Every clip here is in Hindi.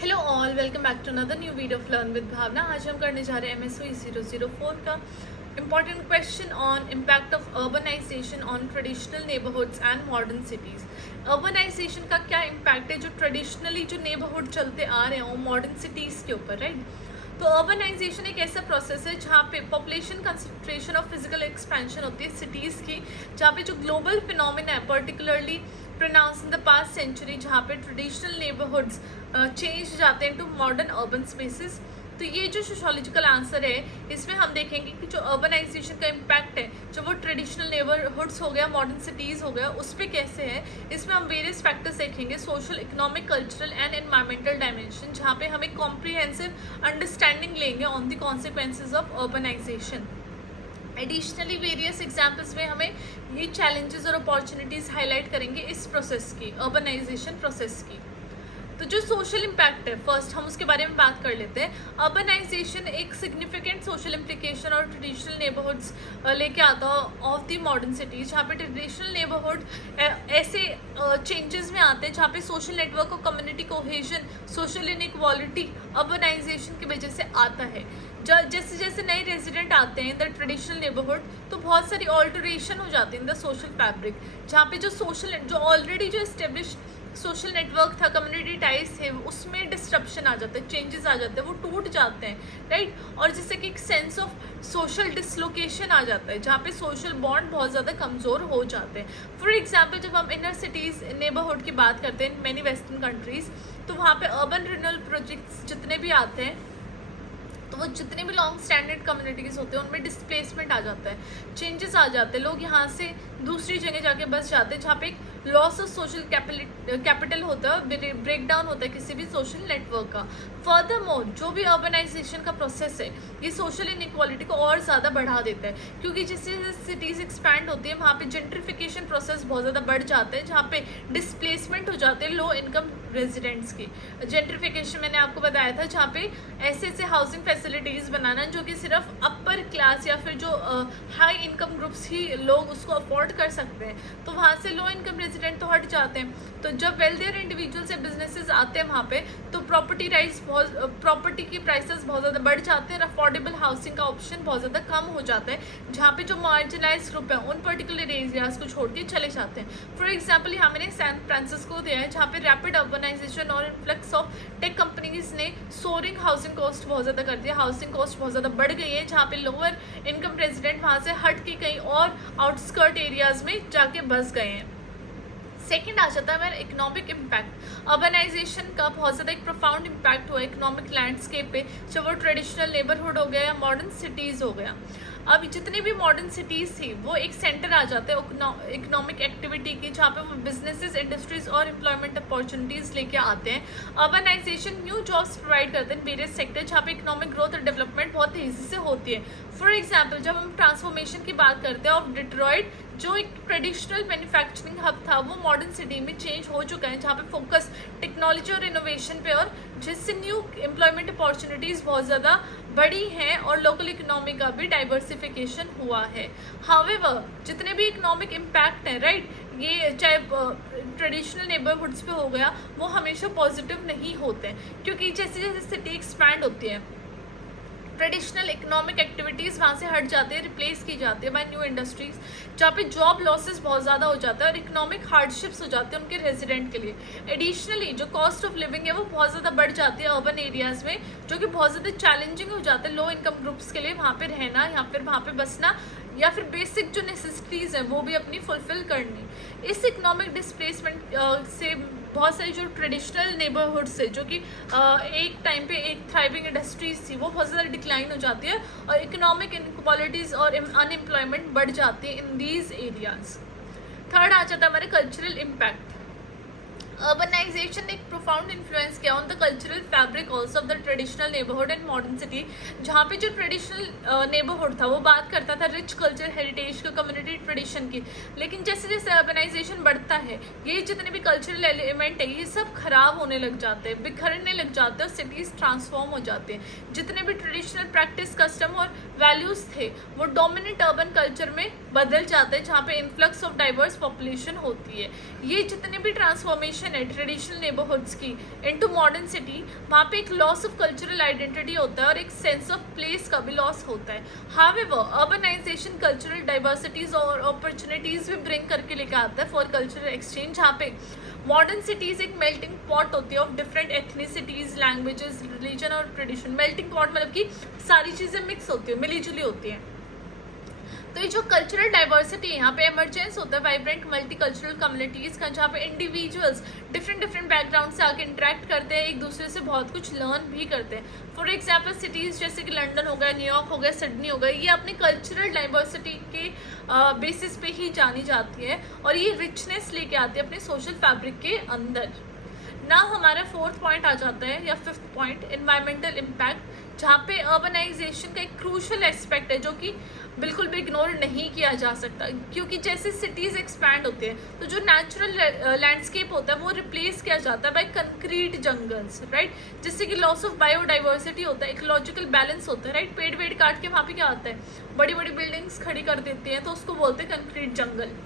Hello all, welcome back to another new video of learn with Bhavna. आज हम करने जा रहे हैं MSOE 004 का important question on impact of urbanisation on traditional neighbourhoods and modern cities. Urbanisation का क्या इम्पैक्ट है जो ट्रेडिशनली जो नेबरहुड चलते आ रहे हैं वो मॉडर्न सिटीज़ के ऊपर, राइट। तो अर्बनाइजेशन एक ऐसा प्रोसेस है जहाँ पे पॉपुलेशन कंसंट्रेशन और फिजिकल एक्सपेंशन होती है सिटीज़ की, जहाँ पे जो ग्लोबल फिनोमिना है particularly pronounce in the past century, जहाँ पे ट्रेडिशनल नेबरहुड्स चेंज जाते हैं टू मॉडर्न अर्बन स्पेसेस। तो ये जो सोशोलॉजिकल आंसर है इसमें हम देखेंगे कि जो अर्बनाइजेशन का इम्पैक्ट है जो वो ट्रेडिशनल नेबरहुड्स हो गया, मॉडर्न सिटीज़ हो गया, उस पर कैसे है। इसमें हम वेरियस फैक्टर्स देखेंगे, social, economic, cultural and environmental dimension, जहाँ पे हम एक कॉम्प्रिहेंसिव अंडरस्टैंडिंग लेंगे on the consequences of urbanisation. Additionally various examples में हमें ये चैलेंजेस और अपॉर्चुनिटीज़ हाईलाइट करेंगे इस प्रोसेस की, अर्बनाइजेशन प्रोसेस की। तो जो सोशल इम्पैक्ट है फर्स्ट हम उसके बारे में बात कर लेते हैं। अर्बनाइजेशन एक सिग्निफिकेंट सोशल इम्प्लीकेशन और ट्रेडिशनल नेबरहुड्स लेके आता है ऑफ द मॉडर्न सिटीज, जहाँ पे ट्रेडिशनल नेबरहुड ऐसे चेंजेस में आते हैं जहाँ पे सोशल नेटवर्क और community cohesion, social inequality urbanisation की वजह से आता है। जैसे जैसे नए रेजिडेंट आते हैं इन द ट्रेडिशनल नेबरहुड तो बहुत सारी ऑल्टरेशन हो जाती है इन द सोशल फैब्रिक, जहाँ पे जो सोशल जो ऑलरेडी जो एस्टेब्लिश सोशल नेटवर्क था, कम्युनिटी टाइज थे, उसमें डिस्ट्रप्शन आ जाता है, चेंजेस आ जाते हैं, वो टूट जाते हैं, राइट। और जिससे कि एक सेंस ऑफ सोशल डिसलोकेशन आ जाता है जहाँ पे सोशल बॉन्ड बहुत ज़्यादा कमज़ोर हो जाते हैं। फॉर एग्जांपल जब हम इनर सिटीज़ नेबरहुड की बात करते हैं इन मैनी वेस्टर्न कंट्रीज़, तो वहाँ पे अर्बन रिन्यूअल प्रोजेक्ट्स जितने भी आते हैं तो वो जितने भी लॉन्ग स्टैंडर्ड कम्युनिटीज़ होते हैं उनमें डिस्प्लेसमेंट आ जाता है, चेंजेस आ जाते हैं, लोग यहाँ से दूसरी जगह जाके बस जाते हैं, जहाँ पे एक लॉस ऑफ सोशल कैपिटल होता है, ब्रेक डाउन होता है किसी भी सोशल नेटवर्क का। फर्दरमोर जो भी अर्बनाइजेशन का प्रोसेस है ये सोशल इनइक्वालिटी को और ज़्यादा बढ़ा देता है, क्योंकि जैसे सिटीज़ एक्सपैंड होती है वहाँ पे जेंट्रिफिकेशन प्रोसेस बहुत ज़्यादा बढ़ जाता है, जहाँ पे डिस्प्लेसमेंट हो जाते हैं लो इनकम रेजिडेंट्स की। जेंट्रिफिकेशन मैंने आपको बताया था जहाँ पे ऐसे ऐसे हाउसिंग फैसिलिटीज़ बनाना जो कि सिर्फ अपर क्लास या फिर जो हाई इनकम ग्रुप्स ही लोग उसको अफोर्ड कर सकते हैं, तो वहाँ से लो इनकम रेजिडेंट तो हट जाते हैं। तो जब वेल्थियर इंडिविजुअल्स या बिजनेसेस आते हैं वहाँ पे तो प्रॉपर्टी की प्राइसेस बहुत ज़्यादा बढ़ जाते हैं, अफोर्डेबल हाउसिंग का ऑप्शन बहुत ज़्यादा कम हो जाता है, जहाँ पे जो मार्जिनलाइज ग्रुप है उन पर्टिकुलर एरियाज को छोड़ के चले जाते हैं। फॉर एग्जाम्पल यहाँ मैंने सैन फ्रांसिस्को दिया है जहाँ पे रैपिड अर्बनाइजेशन और इन्फ्लक्स ऑफ टेक कंपनीज ने सोरिंग हाउसिंग कॉस्ट बहुत ज़्यादा कर दिया, हाउसिंग कॉस्ट बहुत ज़्यादा बढ़ गई है, जहाँ पे लोअर इनकम रेजिडेंट वहाँ से हट के कहीं और आउटस्कर्ट एरियाज में जाके बस गए हैं। सेकेंड आ जाता है मेरा इकोनॉमिक इम्पैक्ट। अर्बनाइजेशन का बहुत ज़्यादा एक प्रोफाउंड इम्पैक्ट हुआ इकोनॉमिक लैंडस्केप पे, चाहे वो ट्रेडिशनल नेबरहुड हो गया या मॉडर्न सिटीज़ हो गया। अब जितनी भी मॉडर्न सिटीज़ थी वो एक सेंटर आ जाते हैं इकोनॉमिक एक्टिविटी की, जहाँ पे वो बिजनेसेस, इंडस्ट्रीज और एम्प्लॉयमेंट अपॉर्चुनिटीज़ लेके आते हैं। अर्बनाइजेशन न्यू जॉब्स प्रोवाइड करते हैं वेरियस सेक्टर, जहाँ पे इकोनॉमिक ग्रोथ और डेवलपमेंट बहुत तेज़ी से होती है। फॉर एग्जाम्पल जब हम ट्रांसफॉर्मेशन की बात करते हैं ऑफ डिट्रॉइट, जो एक ट्रेडिशनल मैन्युफैक्चरिंग हब था वो मॉडर्न सिटी में चेंज हो चुका है, जहाँ पे फोकस टेक्नोलॉजी और इनोवेशन पे, और जिससे न्यू एम्प्लॉयमेंट अपॉर्चुनिटीज़ बहुत ज़्यादा बढ़ी हैं और लोकल इकोनॉमी का भी डाइवर्सिफिकेशन हुआ है। हावेवर जितने भी इकोनॉमिक इम्पैक्ट हैं, राइट, ये चाहे ट्रेडिशनल नेबरहुड्स पे हो गया वो हमेशा पॉजिटिव नहीं होते हैं, क्योंकि जैसे जैसे सिटी एक्सपैंड होती है ट्रेडिशनल इकोनॉमिक एक्टिविटीज़ वहाँ से हट जाती है, रिप्लेस की जाती है बाय न्यू इंडस्ट्रीज़, जहाँ पे जॉब लॉसेस बहुत ज़्यादा हो जाता है और इकोनॉमिक हार्डशिप्स हो जाते हैं उनके रेजिडेंट के लिए। एडिशनली जो कॉस्ट ऑफ लिविंग है वो बहुत ज़्यादा बढ़ जाती है अर्बन एरियाज़ में, जो कि बहुत ज़्यादा चैलेंजिंग हो जाता है लो इनकम ग्रुप्स के लिए वहाँ पे रहना या फिर वहाँ पे बसना, या फिर बेसिक जो नेसेसिटीज़ हैं वो भी अपनी फुलफिल करनी। इस इकोनॉमिक डिस्प्लेसमेंट से बहुत सारी जो ट्रेडिशनल नेबरहुड्स है जो कि एक टाइम पे एक थ्राइविंग इंडस्ट्रीज थी वो बहुत ज़्यादा डिक्लाइन हो जाती है और इकोनॉमिक इनइक्वालिटीज़ और अनएम्प्लॉयमेंट बढ़ जाती है इन दीज एरियाज। थर्ड आ जाता है हमारे कल्चरल इम्पैक्ट। अर्बनाइजेशन ने एक प्रोफाउंड इन्फ्लुएंस किया on the cultural fabric also of the traditional neighbourhood and modern city, जहाँ पे जो ट्रेडिशनल नेबरहुड था वो बात करता था रिच कल्चर हेरिटेज का, कम्युनिटी ट्रेडिशन की, लेकिन जैसे जैसे अर्बनाइजेशन बढ़ता है ये जितने भी कल्चरल एलिमेंट है ये सब खराब होने लग जाते हैं, बिखरने लग जाते हैं और सिटीज़ ट्रांसफॉर्म हो जाते हैं। जितने भी ट्रेडिशनल प्रैक्टिस, कस्टम और वैल्यूज़ थे वो डोमिनेंट अर्बन कल्चर में बदल जाते हैं, जहाँ पे इन्फ्लक्स ऑफ डाइवर्स पॉपुलेशन होती है। ये जितने भी ट्रांसफॉर्मेशन ट्रांसफॉर्मेशन है ट्रेडिशनल नेबरहुड्स की इनटू मॉडर्न सिटी, वहाँ पे एक लॉस ऑफ कल्चरल आइडेंटिटी होता है और एक सेंस ऑफ प्लेस का भी लॉस होता है. हाउएवर अर्बनाइजेशन कल्चरल डाइवर्सिटीज और अपॉर्चुनिटीज भी ब्रिंग करके लेके आता है फॉर कल्चरल एक्सचेंज, जहाँ पे मॉडर्न सिटीज एक मेल्टिंग पॉट होती है of different ethnicities, languages, religion और ट्रेडिशन. मेल्टिंग पॉट मतलब कि सारी चीज़ें मिक्स होती है, मिली जुली होती हैं. तो ये जो कल्चरल डाइवर्सिटी है यहाँ पे एमरजेंस होता है वाइब्रेंट मल्टीकल्चरल कम्युनिटीज़ का, जहाँ पे इंडिविजुअल्स डिफरेंट बैकग्राउंड से आके इंटरेक्ट करते हैं, एक दूसरे से बहुत कुछ लर्न भी करते हैं. फॉर एग्जाम्पल सिटीज़ जैसे कि लंदन हो गया, न्यूयॉर्क हो गया, सिडनी हो गया, ये अपनी कल्चरल डाइवर्सिटी के बेसिस पे ही जानी जाती है और ये रिचनेस लेके आती है अपने सोशल फैब्रिक के अंदर. ना हमारा फोर्थ पॉइंट आ जाता है या फिफ्थ पॉइंट, एनवायरमेंटल इम्पैक्ट, जहाँ पे अर्बनाइजेशन का एक क्रूशल एस्पेक्ट है जो कि बिल्कुल भी इग्नोर नहीं किया जा सकता, क्योंकि जैसे सिटीज़ एक्सपैंड होते हैं तो जो नेचुरल लैंडस्केप होता है वो रिप्लेस किया जाता है बाय कंक्रीट जंगल्स, राइट, जिससे कि लॉस ऑफ बायोडाइवर्सिटी होता है, इकोलॉजिकल बैलेंस होता है, राइट. पेड़ वेड़ काट के वहाँ पे क्या आता है, बड़ी बड़ी बिल्डिंग्स खड़ी कर देते हैं, तो उसको बोलते हैं कंक्रीट जंगल.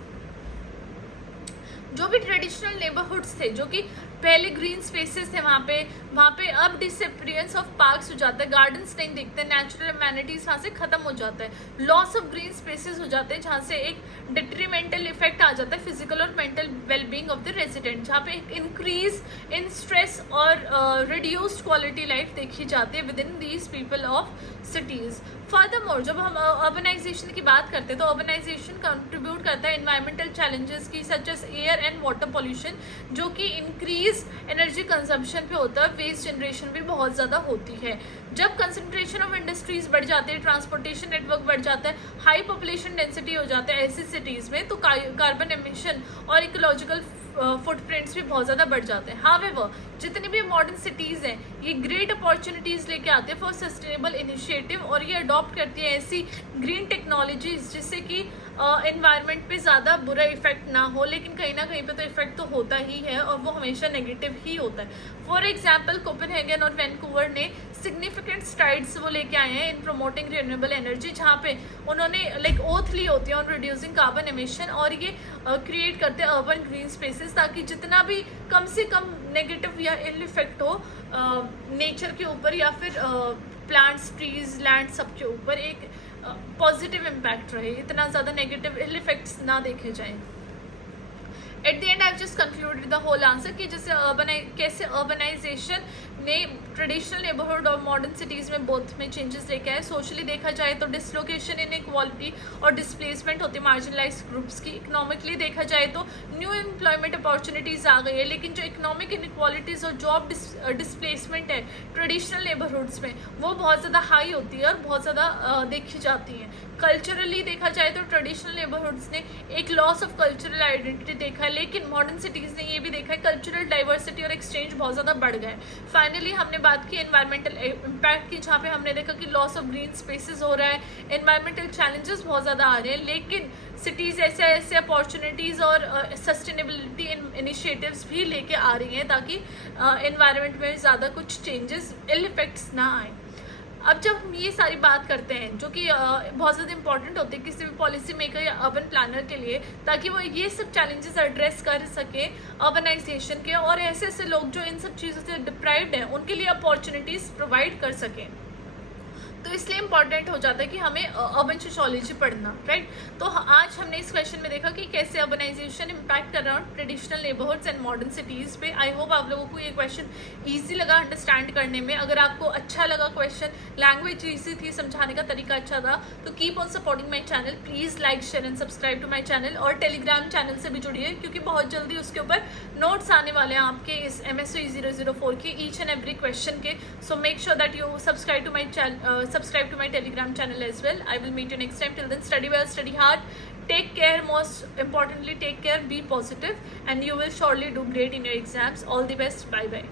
जो भी ट्रेडिशनल नेबरहुड्स थे, जो कि पहले ग्रीन स्पेसेस थे वहाँ पे अब डिसअपीयरेंस ऑफ पार्क्स हो जाता है, गार्डन्स नहीं दिखते, नेचुरल एमेनिटीज वहाँ से खत्म हो जाता है, लॉस ऑफ ग्रीन स्पेसेस हो जाते हैं, जहाँ से एक डिट्रीमेंटल इफेक्ट आ जाता है फिजिकल और mental wellbeing of the resident, जहाँ पे एक इंक्रीज इन स्ट्रेस और रिड्यूस्ड क्वालिटी लाइफ देखी जाती है with in these people of cities. Furthermore जब हम अर्बनाइजेशन की बात करते हैं तो अर्बनाइजेशन कंट्रीब्यूट करता है एनवायरमेंटल चैलेंजेस की, such as air and water pollution, जो कि इंक्रीज एनर्जी कंजम्पशन पे होता है, वेस्ट जनरेशन भी बहुत ज़्यादा होती है. जब कंसंट्रेशन ऑफ इंडस्ट्रीज बढ़ जाती है, ट्रांसपोर्टेशन नेटवर्क बढ़ जाता है, हाई पॉपुलेशन डेंसिटी हो जाता है ऐसी सिटीज़ में, तो कार्बन एमिशन और इकोलॉजिकल फुटप्रिंट्स भी बहुत ज़्यादा बढ़ जाते हैं. हाउएवर जितनी भी मॉडर्न सिटीज़ हैं ये ग्रेट अपॉर्चुनिटीज़ लेके आते हैं फॉर सस्टेनेबल इनिशिएटिव, और ये अडॉप्ट करती है ऐसी ग्रीन टेक्नोलॉजीज जिससे कि एनवायरनमेंट पे ज़्यादा बुरा इफेक्ट ना हो, लेकिन कहीं ना कहीं पे तो इफेक्ट तो होता ही है और वो हमेशा नेगेटिव ही होता है. फॉर एग्जाम्पल कोपेनहेगन और वैंकूवर ने सिग्निफिकेंट स्ट्राइड्स वो लेके आए हैं इन प्रमोटिंग रिन्यूएबल एनर्जी, जहाँ पे उन्होंने लाइक ओथ ली होती है ऑन रिड्यूसिंग कार्बन एमिशन, और ये क्रिएट करते हैं अर्बन ग्रीन स्पेसेस, ताकि जितना भी कम से कम नेगेटिव या इल इफेक्ट हो नेचर के ऊपर या फिर प्लांट्स, ट्रीज, लैंड सब के ऊपर एक पॉजिटिव इम्पैक्ट रहे, इतना ज़्यादा नेगेटिव इल इफेक्ट्स ना देखे जाएं. At the end I just concluded the whole answer कि जैसे कैसे अर्बनाइजेशन ने ट्रेडिशनल नेबरहुड और मॉडर्न सिटीज़ में बोथ में चेंजेस लेके आए. सोशली देखा जाए तो डिसलोकेशन, इनइक्वालिटी और डिस्प्लेसमेंट होती है मार्जिनलाइज्ड ग्रुप्स की. इकोनॉमिकली देखा जाए तो न्यू एम्प्लॉयमेंट अपॉर्चुनिटीज़ आ गई है, लेकिन जो इकोनॉमिक इनइक्वालिटीज़ और जॉब डिस्प्लेसमेंट है ट्रेडिशनल नेबरहुड्स में वो बहुत ज़्यादा हाई होती है और बहुत ज़्यादा देखी जाती है. कल्चरली देखा जाए तो ट्रेडिशनल नेबरहुड्स ने एक लॉस ऑफ कल्चरल आइडेंटिटी देखा है, लेकिन मॉडर्न सिटीज़ ने ये भी देखा है कल्चरल डाइवर्सिटी और एक्सचेंज बहुत ज़्यादा बढ़ गए. फाइनली हमने बात की एनवायरमेंटल इम्पैक्ट की, जहाँ पे हमने देखा कि लॉस ऑफ ग्रीन स्पेसेस हो रहा है, एनवायरमेंटल चैलेंजेस बहुत ज़्यादा आ रहे हैं, लेकिन सिटीज़ ऐसे अपॉर्चुनिटीज़ और सस्टेनेबिलिटी इनिशिएटिव्स भी लेके आ रही हैं ताकि एनवायरनमेंट में ज़्यादा कुछ चेंजेस, इल इफेक्ट्स ना आए. अब जब हम ये सारी बात करते हैं जो कि बहुत ज़्यादा इंपॉर्टेंट होते हैं किसी भी पॉलिसी मेकर या अर्बन प्लानर के लिए, ताकि वो ये सब चैलेंजेस एड्रेस कर सके अर्बनाइजेशन के, और ऐसे ऐसे लोग जो इन सब चीज़ों से डिप्राइव्ड हैं उनके लिए अपॉर्चुनिटीज़ प्रोवाइड कर सकें. तो इसलिए इंपॉर्टेंट हो जाता है कि हमें अर्बन सोशियोलॉजी पढ़ना, राइट. तो आज हमने इस क्वेश्चन में देखा कि कैसे अर्बनाइजेशन इम्पैक्ट कर रहा है traditional neighbourhoods and modern cities पे. आई होप आप लोगों को ये क्वेश्चन ईजी लगा अंडरस्टैंड करने में. अगर आपको अच्छा लगा क्वेश्चन, लैंग्वेज ईजी थी, समझाने का तरीका अच्छा था, तो keep on supporting my channel. Please like, share and subscribe to my channel, और टेलीग्राम चैनल से भी जुड़िए क्योंकि बहुत जल्दी उसके ऊपर नोट्स आने वाले हैं आपके इस MSOE 004 के ईच एंड एवरी क्वेश्चन के. So make sure that you subscribe to my Telegram channel as well. I will meet you next time. Till then, study well, study hard, take care, most importantly take care, be positive, and you will surely do great in your exams. All the best. Bye bye.